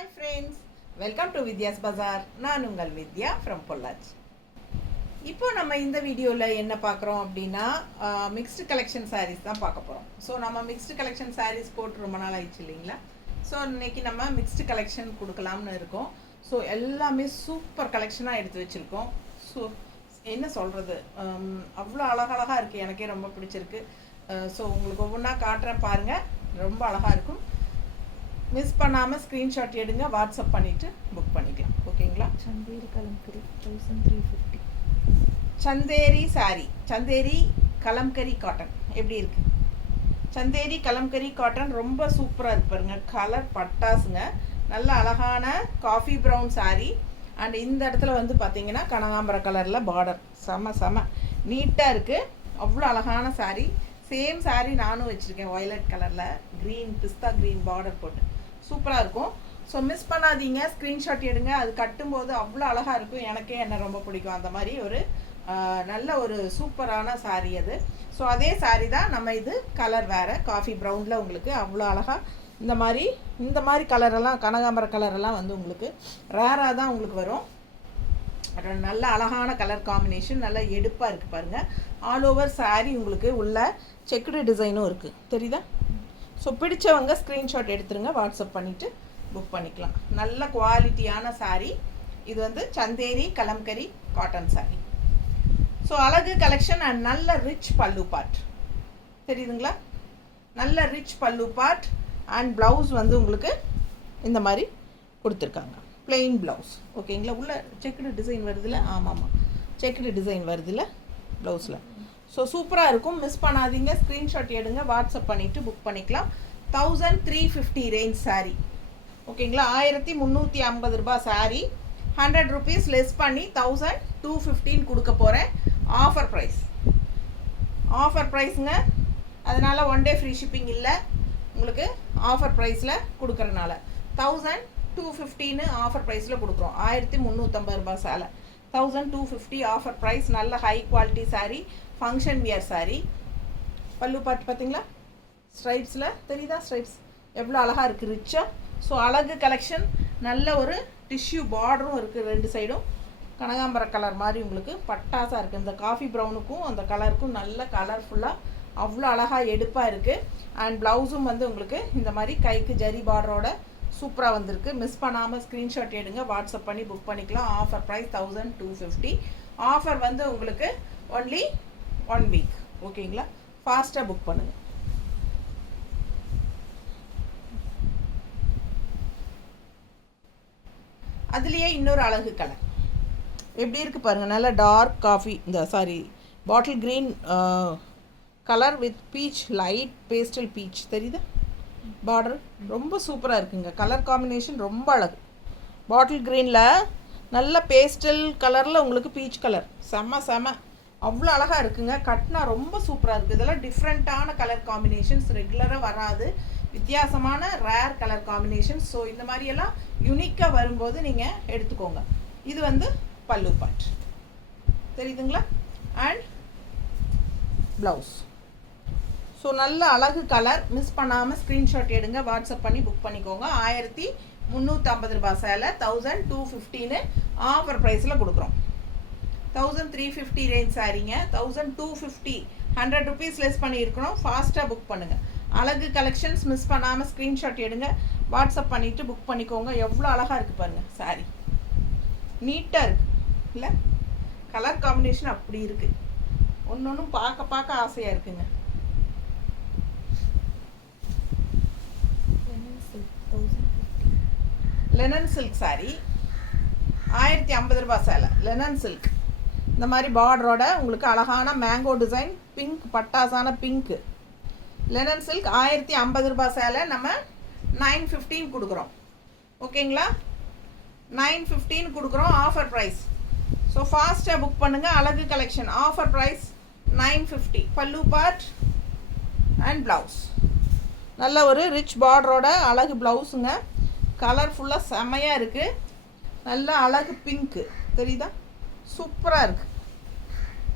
Hi friends, welcome to Vidya's Bazaar. நான் உங்கள் வித்யா from Pollachi. இப்போ நம்ம இந்த வீடியோவில் என்ன பார்க்குறோம் அப்படின்னா மிக்ஸ்டு கலெக்ஷன் சாரீஸ் தான் பார்க்க போகிறோம். ஸோ நம்ம மிக்ஸ்டு கலெக்ஷன் சாரீஸ் போட்டு ரொம்ப நாள் ஆயிடுச்சு இல்லைங்களா. ஸோ இன்னைக்கு நம்ம மிக்ஸ்டு கலெக்ஷன் கொடுக்கலாம்னு இருக்கோம். ஸோ எல்லாமே சூப்பர் கலெக்ஷனாக எடுத்து வச்சுருக்கோம். ஸோ என்ன சொல்கிறது, அவ்வளோ அழகழகாக இருக்குது, எனக்கே ரொம்ப பிடிச்சிருக்கு. ஸோ உங்களுக்கு ஒவ்வொன்றா காட்டுறேன் பாருங்கள், ரொம்ப அழகாக இருக்கும். மிஸ் பண்ணாமல் ஸ்க்ரீன்ஷாட் எடுங்க, வாட்ஸ்அப் பண்ணிவிட்டு புக் பண்ணிக்கலாம். ஓகேங்களா. சந்தேரி கலம்கரி 1350. சந்தேரி சாரி, சந்தேரி கலம்கரி காட்டன் எப்படி இருக்குது? சந்தேரி கலம்கரி காட்டன் ரொம்ப சூப்பராக இருக்கு பாருங்க. கலர் பட்டாசுங்க, நல்ல அழகான காஃபி ப்ரௌன் சாரி. அண்ட் இந்த இடத்துல வந்து பார்த்தீங்கன்னா கனகாம்பர கலரில் பார்டர், செம நீட்டாக இருக்குது. அவ்வளோ அழகான சாரி. சேம் சாரி நானும் வச்சுருக்கேன், வயலட் கலரில் க்ரீன், பிஸ்தா க்ரீன் பார்டர் போட்டு சூப்பராக இருக்கும். ஸோ மிஸ் பண்ணாதீங்க, ஸ்க்ரீன்ஷாட் எடுங்க. அது கட்டும்போது அவ்வளோ அழகாக இருக்கும். எனக்கே என்ன ரொம்ப பிடிக்கும் அந்த மாதிரி ஒரு நல்ல ஒரு சூப்பரான சாரீ அது. ஸோ அதே சாரீ தான், நம்ம இது கலர் வேறு காஃபி ப்ரௌனில் உங்களுக்கு அவ்வளோ அழகாக இந்த மாதிரி கலரெல்லாம், கனகாம்பர கலரெல்லாம் வந்து உங்களுக்கு ரேராக தான் உங்களுக்கு வரும். நல்ல அழகான கலர் காம்பினேஷன், நல்லா எடுப்பாக இருக்குது பாருங்கள். ஆல் ஓவர் சாரீ உங்களுக்கு உள்ள செக்குடு டிசைனும் இருக்குது, தெரியுதா? ஸோ பிடிச்சவங்க ஸ்க்ரீன்ஷாட் எடுத்துருங்க, வாட்ஸ்அப் பண்ணிவிட்டு புக் பண்ணிக்கலாம். நல்ல குவாலிட்டியான சாரீ இது வந்து சந்தேரி கலம்கரி காட்டன் சாரீ. ஸோ அழகு கலெக்ஷன் அண்ட் நல்ல ரிச் பல்லு பார்ட், தெரியுதுங்களா? நல்ல ரிச் பல்லு பார்ட் அண்ட் ப்ளவுஸ் வந்து உங்களுக்கு இந்த மாதிரி கொடுத்துருக்காங்க, பிளெயின் ப்ளவுஸ். ஓகேங்களா. உள்ள செக்குடு டிசைன் வருதுல்ல, ஆமாம் செக்குடு டிசைன் வருதுல்ல ப்ளவுஸில். ஸோ சூப்பராக இருக்கும், மிஸ் பண்ணாதீங்க. ஸ்க்ரீன்ஷாட் எடுங்க, வாட்ஸ்அப் பண்ணிவிட்டு புக் பண்ணிக்கலாம். 1350 ரேஞ்ச் சாரீ. ஓகேங்களா. 1350 ரூபாய் சாரீ. 100 ருபீஸ் லெஸ் பண்ணி 1215 கொடுக்க போகிறேன். ஆஃபர் ப்ரைஸுங்க. அதனால் ஒன் டே ஃப்ரீ ஷிப்பிங் இல்லை உங்களுக்கு. ஆஃபர் ப்ரைஸில் கொடுக்குறனால 1215 ஆஃபர் ப்ரைஸில் கொடுக்குறோம். 1350 ரூபாய் சேலை 1250 ஆஃபர் ப்ரைஸ். நல்ல high quality sari, function wear sari. பல்லு பார்ட் பார்த்தீங்களா, ஸ்ட்ரைப்ஸில் தெரியுதா? ஸ்ட்ரைப்ஸ் எவ்வளோ அழகாக இருக்குது, ரிச்சாக. ஸோ அழகு கலெக்ஷன். நல்ல ஒரு டிஷ்யூ பார்டரும் இருக்குது, ரெண்டு சைடும் கனகாம்பர கலர் மாதிரி உங்களுக்கு பட்டாசாக இருக்குது. இந்த காஃபி ப்ரௌனுக்கும் அந்த கலருக்கும் நல்ல கலர்ஃபுல்லாக அவ்வளோ அழகாக எடுப்பாக இருக்குது. அண்ட் ப்ளவுஸும் வந்து உங்களுக்கு இந்த மாதிரி கைக்கு ஜரி பார்டரோட சூப்பராக வந்திருக்கு. மிஸ் பண்ணாமல் ஸ்க்ரீன்ஷாட் எடுங்க, வாட்ஸ்அப் பண்ணி புக் பண்ணிக்கலாம். Offer price 1250. ஆஃபர் வந்து உங்களுக்கு ஒன்லி 1 வீக். ஓகேங்களா. ஃபாஸ்ட்டாக புக் பண்ணுங்கள். அதுலேயே இன்னொரு அழகு கலர் எப்படி இருக்குது பாருங்கள். நல்ல dark coffee, bottle green colour with peach, light pastel peach, தெரியுதா? பார்டர் ரொம்ப சூப்பராக இருக்குங்க. கலர் காம்பினேஷன் ரொம்ப அழகு. பாட்டில் க்ரீனில் நல்ல பேஸ்டல் கலரில் உங்களுக்கு பீச் கலர், செம அவ்வளோ அழகாக இருக்குங்க. கட்னா ரொம்ப சூப்பராக இருக்குது. இதெல்லாம் டிஃப்ரெண்ட்டான கலர் காம்பினேஷன்ஸ், ரெகுலராக வராது, வித்தியாசமான ரேர் கலர் காம்பினேஷன்ஸ். ஸோ இந்த மாதிரியெல்லாம் யூனிக்காக வரும்போது நீங்கள் எடுத்துக்கோங்க. இது வந்து பல்லு பார்ட், தெரியுதுங்களா? And blouse. ஸோ நல்ல அழகு கலர். மிஸ் பண்ணாமல் ஸ்க்ரீன்ஷாட் எடுங்க, வாட்ஸ்அப் பண்ணி புக் பண்ணிக்கோங்க. 1350 ரூபாய் சேலை 1215 ஆஃபர் ப்ரைஸில் கொடுக்குறோம். 1350 ரேஞ்ச் சாரீங்க. 1250, 100 ருபீஸ் லெஸ் பண்ணியிருக்கணும். ஃபாஸ்ட்டாக புக் பண்ணுங்கள். அழகு கலெக்ஷன்ஸ். மிஸ் பண்ணாமல் ஸ்க்ரீன்ஷாட் எடுங்க, வாட்ஸ்அப் பண்ணிவிட்டு புக் பண்ணிக்கோங்க. எவ்வளோ அழகாக இருக்குது பாருங்கள் சாரீ, நீட்டாக இருக்குது இல்லை? கலர் காம்பினேஷன் அப்படி இருக்குது, ஒன்று பார்க்க ஆசையாக இருக்குங்க. லெனன் சில்க் சாரீ 1050 ரூபாய் சேலை. லெனன் சில்க் இந்த மாதிரி பார்டரோட உங்களுக்கு அழகான மேங்கோ டிசைன், பிங்க் பட்டாசான பிங்க்கு. லெனன் சில்க் 1050 ரூபாய் சேலை நம்ம 915 கொடுக்குறோம். ஓகேங்களா. 915 கொடுக்குறோம், ஆஃபர் ப்ரைஸ். ஸோ ஃபாஸ்ட்டாக புக் பண்ணுங்கள். அழகு கலெக்ஷன் ஆஃபர் ப்ரைஸ் 950. பல்லு பார்ட் அண்ட் ப்ளவுஸ். நல்ல ஒரு ரிச் பார்டரோட அழகு ப்ளவுஸுங்க. கலர்ஃபுல்லாக செம்மையாக இருக்குது. நல்ல அழகு பிங்க்கு, தெரியுதா? சூப்பராக இருக்குது.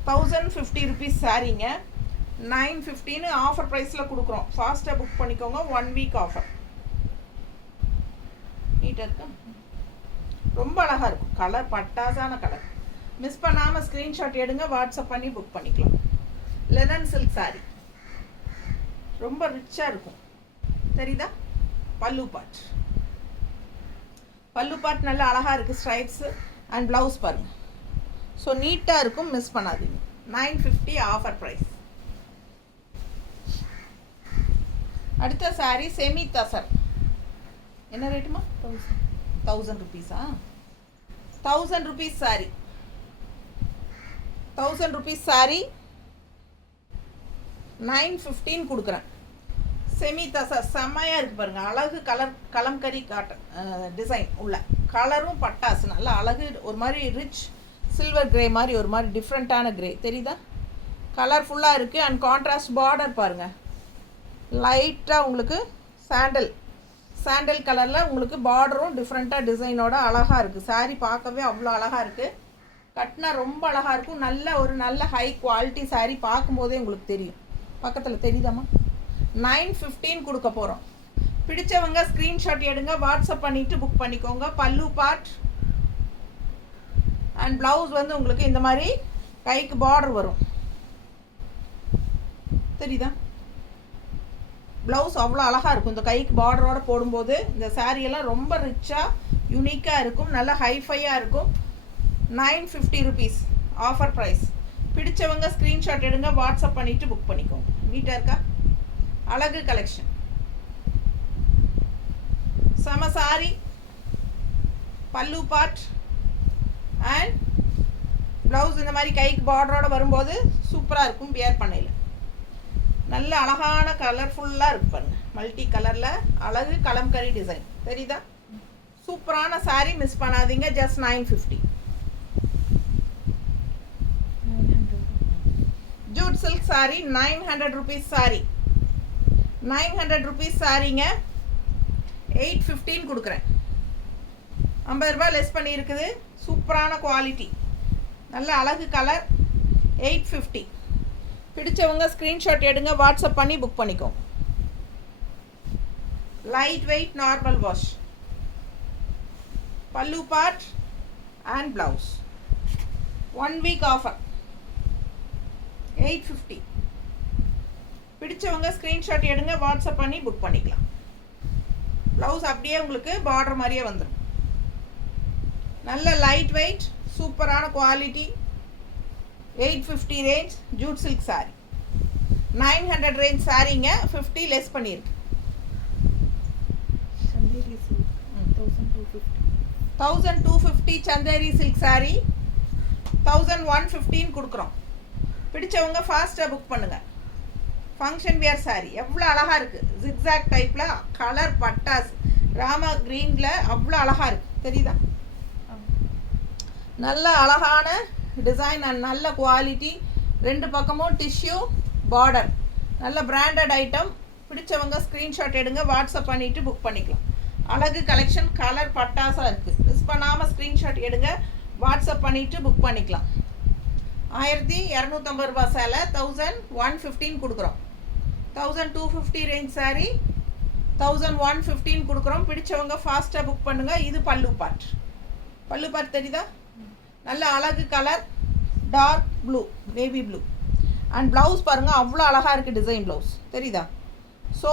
1050 ருபீஸ் சாரீங்க. 915 ஆஃபர் ப்ரைஸில் கொடுக்குறோம். ஃபாஸ்ட்டாக புக் பண்ணிக்கோங்க. 1 வீக் ஆஃபர். நீட்டாக இருக்கா? ரொம்ப அழகாக இருக்கும். கலர் பட்டாசான கலர். மிஸ் பண்ணாமல் ஸ்க்ரீன்ஷாட் எடுங்க, வாட்ஸ்அப் பண்ணி புக் பண்ணிக்கலாம். லெனன் சில்க் சாரி ரொம்ப ரிச்சாக இருக்கும். தெரியுதா? பல்லு பார்ட், பல்லு பார்ட் நல்லா அழகாக இருக்குது. ஸ்ட்ரைப்ஸு அண்ட் ப்ளவுஸ் பாருங்கள். ஸோ நீட்டாக இருக்கும், மிஸ் பண்ணாதீங்க. 950 ஆஃபர் ப்ரைஸ். அடுத்த சாரி செமி தசர். என்ன ரேட்டுமா? 1000 ருபீஸா? 1000 ருபீஸ் சாரி. 1000 ருபீஸ் சாரி 915 கொடுக்குறேன். செமி தசர் செம்மையாக இருக்குது பாருங்கள். அழகு கலர், கலம்கரி காட்டன் டிசைன் உள்ள. கலரும் பட்டாசு நல்லா அழகு. ஒரு மாதிரி ரிச் சில்வர் கிரே மாதிரி, ஒரு மாதிரி டிஃப்ரெண்ட்டான கிரே. தெரியுதா? கலர்ஃபுல்லாக இருக்குது. அண்ட் கான்ட்ராஸ்ட் பார்டர் பாருங்கள். லைட்டாக உங்களுக்கு சாண்டல் கலரில் உங்களுக்கு பார்டரும் டிஃப்ரெண்ட்டாக டிசைனோட அழகாக இருக்குது. சாரீ பார்க்கவே அவ்வளோ அழகாக இருக்குது. கட்டினா ரொம்ப அழகாக இருக்கும். நல்ல ஹை குவாலிட்டி சாரீ. பார்க்கும்போதே உங்களுக்கு தெரியும். பக்கத்தில் தெரியுதாம்மா? 915 கொடுக்க போகிறோம். பிடிச்சவங்க ஸ்க்ரீன்ஷாட் எடுங்க, வாட்ஸ்அப் பண்ணிவிட்டு புக் பண்ணிக்கோங்க. பல்லு பார்ட் அண்ட் ப்ளவுஸ் வந்து உங்களுக்கு இந்த மாதிரி கைக்கு பார்டர் வரும். தெரியுதா? ப்ளவுஸ் அவ்வளோ அழகாக இருக்கும். இந்த கைக்கு பார்டரோடு போடும்போது இந்த சாரியெல்லாம் ரொம்ப ரிச்சாக யூனிக்காக இருக்கும். நல்லா ஹைஃபையாக இருக்கும். 950 ருபீஸ் ஆஃபர் ப்ரைஸ். பிடிச்சவங்க ஸ்க்ரீன்ஷாட் எடுங்க, வாட்ஸ்அப் பண்ணிவிட்டு புக் பண்ணிக்கோங்க. நீட்டாக இருக்கா? அழகு கலெக்ஷன். சம சாரி, பல்லு பார்ட் அண்ட் ப்ளவுஸ் இந்த மாதிரி கைக்கு பார்டரோடு வரும்போது சூப்பராக இருக்கும். வியர் பண்ணையில் நல்ல அழகான கலர்ஃபுல்லாக இருக்கு பாருங்க. மல்டி கலரில் அழகு கலம்கரி டிசைன். தெரியுதா? சூப்பரான சாரீ, மிஸ் பண்ணாதீங்க. Just 950. Jute silk sari 900 rupees sari. 900 rupees சாரீங்க. 815 கொடுக்குறேன். 50 ரூபாய் லெஸ் பண்ணி இருக்குது. சூப்பரான குவாலிட்டி, நல்ல அழகு கலர். 850. பிடிச்சவங்க ஸ்க்ரீன்ஷாட் எடுங்க, வாட்ஸ்அப் பண்ணி புக் பண்ணிக்கோங்க. Light weight normal wash. பல்லு part and blouse. 1 week offer. 850. பிடிச்சவங்க ஸ்க்ரீன்ஷாட் எடுங்க, வாட்ஸ்அப் பண்ணி புக் பண்ணிக்கலாம். ப்ளவுஸ் அப்படியே உங்களுக்கு பார்டர் மாதிரியே வந்துடும். நல்ல லைட் வெயிட் சூப்பரான quality. 850 range jute silk sari. 900 range சாரீங்க. 50 லெஸ் பண்ணியிருக்கு. 1250 சந்தேரி சில்க் சாரி 1115 கொடுக்குறோம். பிடிச்சவங்க ஃபாஸ்ட்டாக புக் பண்ணுங்கள். ஃபங்க்ஷன் வியர் சாரி எவ்வளோ அழகாக இருக்குது. ஜிக்ஸாக் டைப்பில் கலர் பட்டாஸ் ராமா க்ரீனில் அவ்வளோ அழகாக இருக்குது. தெரியுதா? நல்ல அழகான டிசைன் அண்ட் நல்ல குவாலிட்டி. 2 பக்கமும் டிஷ்யூ பார்டர். நல்ல பிராண்டட் ஐட்டம். பிடிச்சவங்க ஸ்க்ரீன்ஷாட் எடுங்க, வாட்ஸ்அப் பண்ணிவிட்டு புக் பண்ணிக்கலாம். அழகு கலெக்ஷன், கலர் பட்டாசாக இருக்குது. மிஸ் பண்ணாமல் ஸ்க்ரீன்ஷாட் எடுங்க, வாட்ஸ்அப் பண்ணிவிட்டு புக் பண்ணிக்கலாம். 1250 ரூபா சேலை 1115 கொடுக்குறோம். 1250 ரேஞ்ச் சாரீ 1115 கொடுக்குறோம். பிடிச்சவங்க ஃபாஸ்ட்டாக புக் பண்ணுங்கள். இது பல்லு பார்ட். பல்லு பார்ட் தெரியுதா? நல்ல அழகு colour, dark blue, navy blue. And blouse பாருங்கள் அவ்வளோ அழகாக இருக்குது. டிசைன் ப்ளவுஸ் தெரியுதா? ஸோ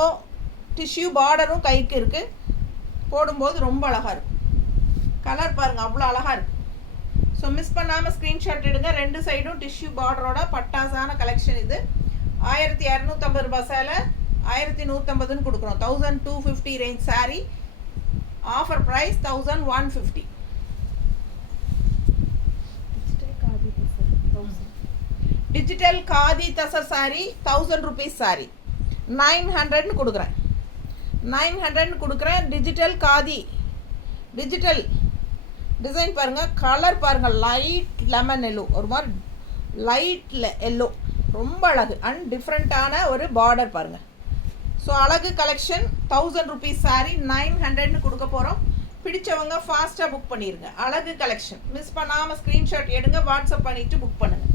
டிஷ்யூ பார்டரும் கைக்கு இருக்குது. போடும்போது ரொம்ப அழகாக இருக்கும். கலர் பாருங்கள் அவ்வளோ அழகாக இருக்குது. ஸோ மிஸ் பண்ணாமல் ஸ்க்ரீன்ஷாட் எடுங்க. 2 சைடும் டிஷ்யூ பார்டரோட பட்டாசான கலெக்ஷன் இது. 1250 ரூபா சேலை 1150 கொடுக்குறோம். 1250 range sari. Offer price 1150. Digital khadi tussar sari 1000 rupees sari 900 கொடுக்குறேன். 900 கொடுக்குறேன். டிஜிட்டல் காதி, டிஜிட்டல் டிசைன் பாருங்கள். கலர் பாருங்கள், லைட் லெமன் எல்லோ, ஒரு மாதிரி லைட் எல்லோ, ரொம்ப அழகு அண்ட் டிஃப்ரெண்ட்டான ஒரு பார்டர் பாருங்கள். ஸோ அழகு கலெக்ஷன். 1000 ருபீஸ் சாரி 900 கொடுக்க போகிறோம். பிடிச்சவங்க ஃபாஸ்ட்டாக புக் பண்ணிடுங்க. அழகு கலெக்ஷன். மிஸ் பண்ணாமல் ஸ்க்ரீன்ஷாட் எடுங்க, வாட்ஸ்அப் பண்ணிவிட்டு புக் பண்ணுங்கள்.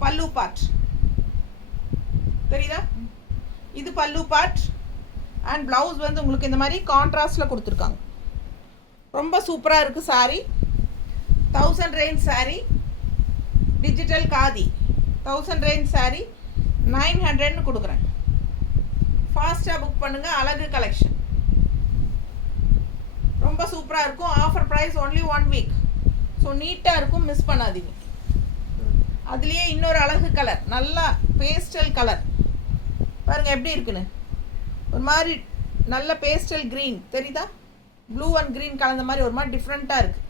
பல்லு பார்ட் தெரியுதா? இது பல்லு பார்ட் அண்ட் ப்ளவுஸ் வந்து உங்களுக்கு இந்த மாதிரி கான்ட்ராஸ்டில் கொடுத்துருக்காங்க. ரொம்ப சூப்பராக இருக்குது sari. 1000 range sari, digital khadi. 1000 range sari 900ன்னு கொடுக்குறேன். ஃபாஸ்ட்டாக புக் பண்ணுங்கள். அழகு கலெக்ஷன் ரொம்ப சூப்பராக இருக்கும். Offer price only 1 week. So நீட்டாக இருக்கும், மிஸ் பண்ணாதீங்க. அதுலேயே இன்னொரு அழகு கலர், நல்லா பேஸ்டல் கலர் பாருங்கள் எப்படி இருக்குன்னு. ஒரு மாதிரி நல்ல பேஸ்டல் க்ரீன் தெரியுதா, ப்ளூ அண்ட் க்ரீன் கலந்த மாதிரி ஒரு மாதிரி டிஃப்ரெண்ட்டாக இருக்குது.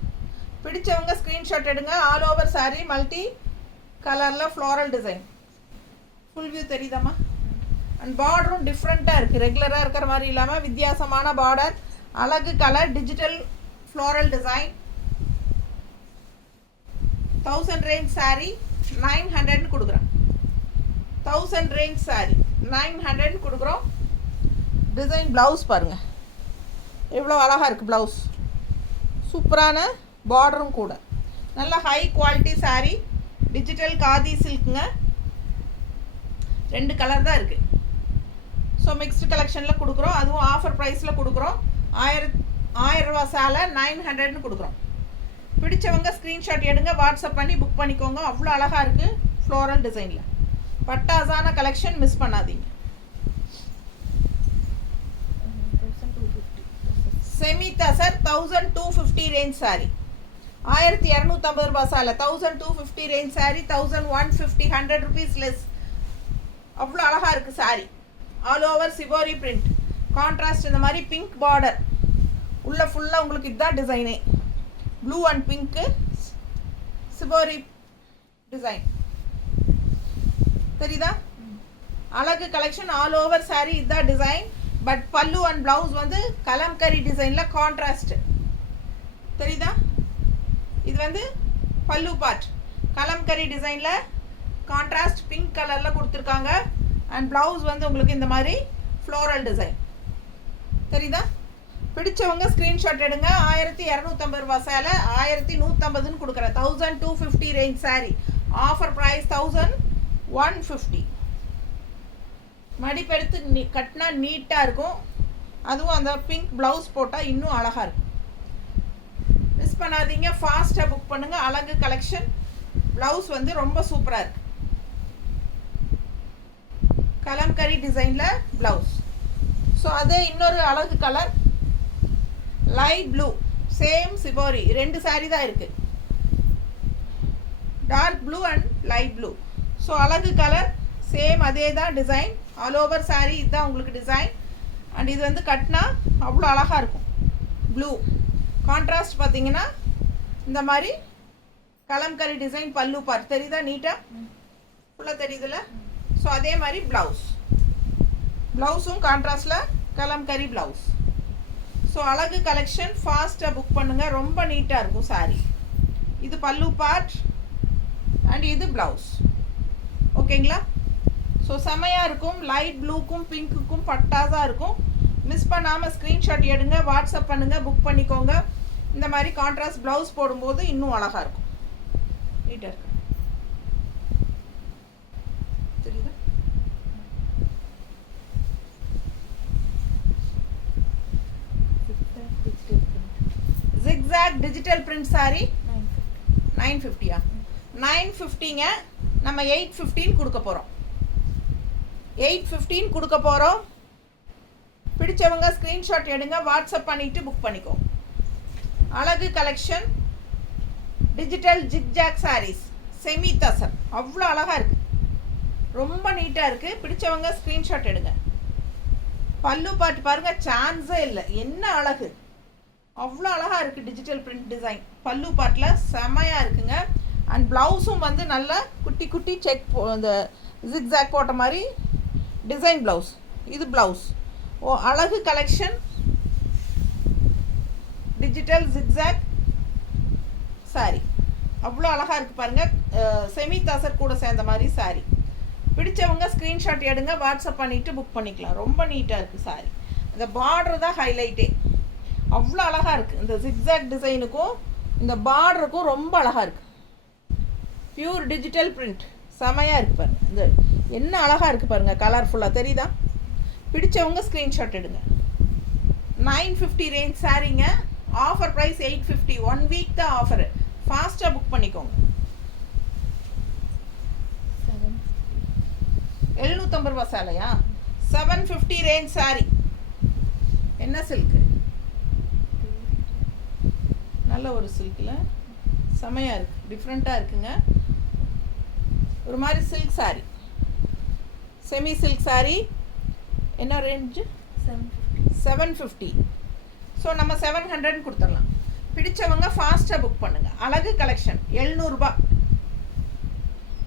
பிடிச்சவங்க ஸ்க்ரீன்ஷாட் எடுங்க. ஆல் ஓவர் சாரீ மல்டி கலரில் ஃப்ளாரல் டிசைன். ஃபுல் வியூ தெரியுதாம்மா? அண்ட் பார்டரும் டிஃப்ரெண்ட்டாக இருக்குது, ரெகுலராக இருக்கிற மாதிரி இல்லாமல் வித்தியாசமான பார்டர். அழகு colour, digital floral design. 1000 range sari 900ன்னு கொடுக்குறேன். 1000 ரேஞ்ச் சாரீ 900ன்னு கொடுக்குறோம். டிசைன் ப்ளவுஸ் பாருங்கள் எவ்வளோ அழகாக இருக்குது. ப்ளவுஸ் சூப்பரான பார்டரும் கூட. நல்ல high quality sari, digital khadi சில்க்குங்க. 2 கலர் தான் இருக்குது. ஸோ மிக்ஸ்டு கலெக்ஷனில் கொடுக்குறோம். அதுவும் ஆஃபர் ப்ரைஸில் கொடுக்குறோம். 1000 ரூபா சேலை 900ன்னு கொடுக்குறோம். பிடிச்சவங்க ஸ்க்ரீன்ஷாட் எடுங்க, வாட்ஸ்அப் பண்ணி புக் பண்ணிக்கோங்க. அவ்வளோ அழகாக இருக்குது ஃப்ளோரல் டிசைனில். பட்டாசான கலெக்ஷன், மிஸ் பண்ணாதீங்க. செமி தசர் 1250 ரேஞ்ச் சாரி, 1250 ரூபா சாலை. 1250 ரேஞ்ச் சாரி 1150, 100 ருபீஸ் லெஸ். அவ்வளோ அழகாக இருக்குது sari. All over shibori print, contrast. இந்த மாதிரி பிங்க் பார்டர் உள்ள ஃபுல்லாக உங்களுக்கு இதுதான் டிசைனே. Blue and pink shibori design தெரியுதா? அழகு கலெக்ஷன். ஆல் ஓவர் சாரி இதுதான் design. But pallu and blouse வந்து கலம்கரி டிசைனில் கான்ட்ராஸ்ட் தெரியுதா? இது வந்து பல்லு பார்ட் கலம்கரி டிசைனில் கான்ட்ராஸ்ட் பிங்க் கலரில் கொடுத்துருக்காங்க. அண்ட் ப்ளவுஸ் வந்து உங்களுக்கு இந்த மாதிரி ஃப்ளோரல் டிசைன் தெரியுதா? பிடிச்சவங்க ஸ்க்ரீன்ஷாட் எடுங்க. 1250 ரூபா சேலை 1150ன்னு கொடுக்குறேன். 1250 ரேஞ்ச் சாரீ. Offer price 1150. மடிப்பெடுத்து கட்டினா நீட்டாக இருக்கும். அதுவும் அந்த பிங்க் ப்ளவுஸ் போட்டால் இன்னும் அழகாக இருக்கும். மிஸ் பண்ணாதீங்க, ஃபாஸ்ட்டாக புக் பண்ணுங்கள். அழகு கலெக்ஷன். ப்ளவுஸ் வந்து ரொம்ப சூப்பராக இருக்குது. கலம்கரி டிசைனில் ப்ளவுஸ். ஸோ அதே இன்னொரு அழகு colour light blue, same shibori. 2 sari தான் இருக்குது, dark blue and light blue. So அழகு கலர், சேம் அதே தான் டிசைன். ஆல் ஓவர் சாரீ இதுதான் உங்களுக்கு டிசைன். அண்ட் இது வந்து கட்டினா அவ்வளோ அழகாக இருக்கும். ப்ளூ கான்ட்ராஸ்ட் பார்த்தீங்கன்னா இந்த மாதிரி கலம்கரி டிசைன். பல்லு பார்ட் தெரியுதா? நீட்டாக ஃபுல்லாக தெரியுதுல்ல? ஸோ அதே மாதிரி ப்ளவுஸும் கான்ட்ராஸ்டில் கலம்கரி ப்ளவுஸ். ஸோ அழகு கலெக்ஷன், ஃபாஸ்ட்டாக புக் பண்ணுங்கள். ரொம்ப நீட்டாக இருக்கும் சாரீ. இது பல்லு பார்ட் அண்ட் இது ப்ளவுஸ். ஓகேங்களா? ஸோ செமையாக இருக்கும். லைட் ப்ளூக்கும் பிங்க்குக்கும் பட்டாஸாக இருக்கும். மிஸ் பண்ணாமல் ஸ்க்ரீன்ஷாட் எடுங்க, வாட்ஸ்அப் பண்ணுங்கள், புக் பண்ணிக்கோங்க. இந்த மாதிரி கான்ட்ராஸ்ட் ப்ளவுஸ் போடும்போது இன்னும் அழகாக இருக்கும், நீட்டாக இருக்கு. தெரியுதா? Zigzag digital print sorry 950. 950ங்க. நம்ம 815 கொடுக்க போகிறோம். 815 கொடுக்க போகிறோம். பிடிச்சவங்க ஸ்க்ரீன்ஷாட் எடுங்க, வாட்ஸ்அப் பண்ணிவிட்டு புக் பண்ணிக்கோ. அழகு collection, digital zigzag sarees, semi tussar. அவ்வளோ அழகாக இருக்குது, ரொம்ப நீட்டாக இருக்குது. பிடிச்சவங்க ஸ்க்ரீன்ஷாட் எடுங்க. பல்லு பாட்டு பாருங்கள், சான்ஸே இல்லை. என்ன அழகு, அவ்வளோ அழகாக இருக்குது. டிஜிட்டல் பிரிண்ட் டிசைன் பல்லு பாட்டில் செமையாக இருக்குங்க. அண்ட் ப்ளவுஸும் வந்து நல்லா குட்டி குட்டி செக் இந்த ஜிக்ஸாக் போட்ட மாதிரி டிசைன் ப்ளவுஸ். இது ப்ளவுஸ். ஓ அழகு கலெக்ஷன், டிஜிட்டல் ஜிக்ஸாக் சாரி. அவ்வளோ அழகாக இருக்குது பாருங்கள். செமி தாசர் கூட சேர்ந்த மாதிரி சாரி. பிடிச்சவங்க ஸ்க்ரீன்ஷாட் எடுங்க, வாட்ஸ்அப் பண்ணிவிட்டு புக் பண்ணிக்கலாம். ரொம்ப நீட்டாக இருக்குது சாரி. இந்த பார்டர் தான் ஹைலைட்டே. அவ்வளோ அழகாக இருக்குது. இந்த ஜிக்ஸாக் டிசைனுக்கும் இந்த பார்டருக்கும் ரொம்ப அழகாக இருக்குது. பியூர் டிஜிட்டல் பிரிண்ட் செமையாக இருக்குது பாருங்கள். இந்த என்ன அழகாக இருக்குது பாருங்கள், கலர்ஃபுல்லாக தெரியுதா? பிடிச்சவங்க ஸ்க்ரீன்ஷாட் எடுங்க. 950 ரேஞ்ச் சாரீங்க. Offer price 850. 1 வீக் தான் ஆஃபர். ஃபாஸ்ட்டாக புக் பண்ணிக்கோங்க. 750 ரூபா சேலையா? 750 ரேஞ்ச் சாரி. என்ன சில்க்கு? நல்ல ஒரு சில்கில் செமையாக இருக்குது, டிஃப்ரெண்ட்டாக இருக்குங்க. ஒரு மாதிரி silk sari, semi silk sari. என்ன ரேஞ்சு? 750. ஸோ நம்ம 700 கொடுத்துடலாம். பிடிச்சவங்க ஃபாஸ்ட்டாக புக் பண்ணுங்கள். அழகு கலெக்ஷன் 700 ரூபா.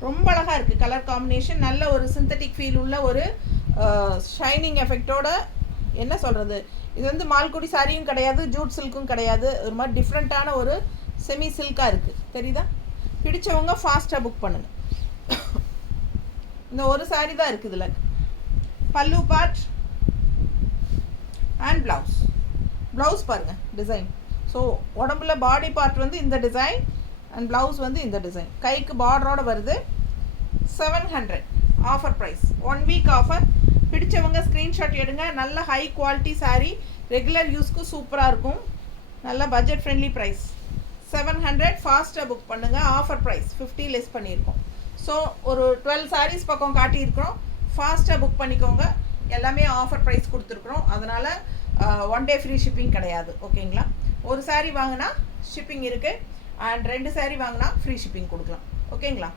ரொம்ப அழகாக இருக்குது கலர் காம்பினேஷன். நல்ல ஒரு சிந்தட்டிக் ஃபீல் உள்ள ஒரு ஷைனிங் எஃபெக்டோட. என்ன சொல்கிறது, இது வந்து மால்குடி சாரியும் கிடையாது, ஜூட் சில்க்கும் கிடையாது. ஒரு மாதிரி டிஃப்ரெண்ட்டான ஒரு செமி சில்காக இருக்குது, தெரியுதா? பிடிச்சவங்க ஃபாஸ்ட்டாக புக் பண்ணுங்கள். இந்த ஒரு சாரி தான் இருக்குது இதில். பல்லு பார்ட் அண்ட் ப்ளவுஸ் பாருங்கள் டிசைன். ஸோ உடம்புல பாடி பார்ட் வந்து இந்த டிசைன் அண்ட் ப்ளவுஸ் வந்து இந்த டிசைன். கைக்கு பார்டரோடு வருது. 700 ஆஃபர் ப்ரைஸ். 1 week offer. பிடிச்சவங்க ஸ்க்ரீன்ஷாட் எடுங்க. நல்ல ஹை குவாலிட்டி சாரீ, ரெகுலர் யூஸ்க்கு சூப்பராக இருக்கும். நல்ல பட்ஜெட் ஃப்ரெண்ட்லி ப்ரைஸ். 700. ஃபாஸ்ட்டாக புக் பண்ணுங்கள். ஆஃபர் ப்ரைஸ் 50 லெஸ் பண்ணியிருக்கோம். ஸோ ஒரு 12 சாரீஸ் பக்கம் காட்டியிருக்கிறோம். ஃபாஸ்ட்டாக புக் பண்ணிக்கோங்க. எல்லாமே ஆஃபர் ப்ரைஸ் கொடுத்துருக்குறோம். அதனால் 1 டே ஃப்ரீ ஷிப்பிங் கிடையாது. ஓகேங்களா? ஒரு சாரீ வாங்கினா ஷிப்பிங் இருக்குது, அண்ட் 2 சாரீ வாங்கினா ஃப்ரீ ஷிப்பிங் கொடுக்கலாம். ஓகேங்களா?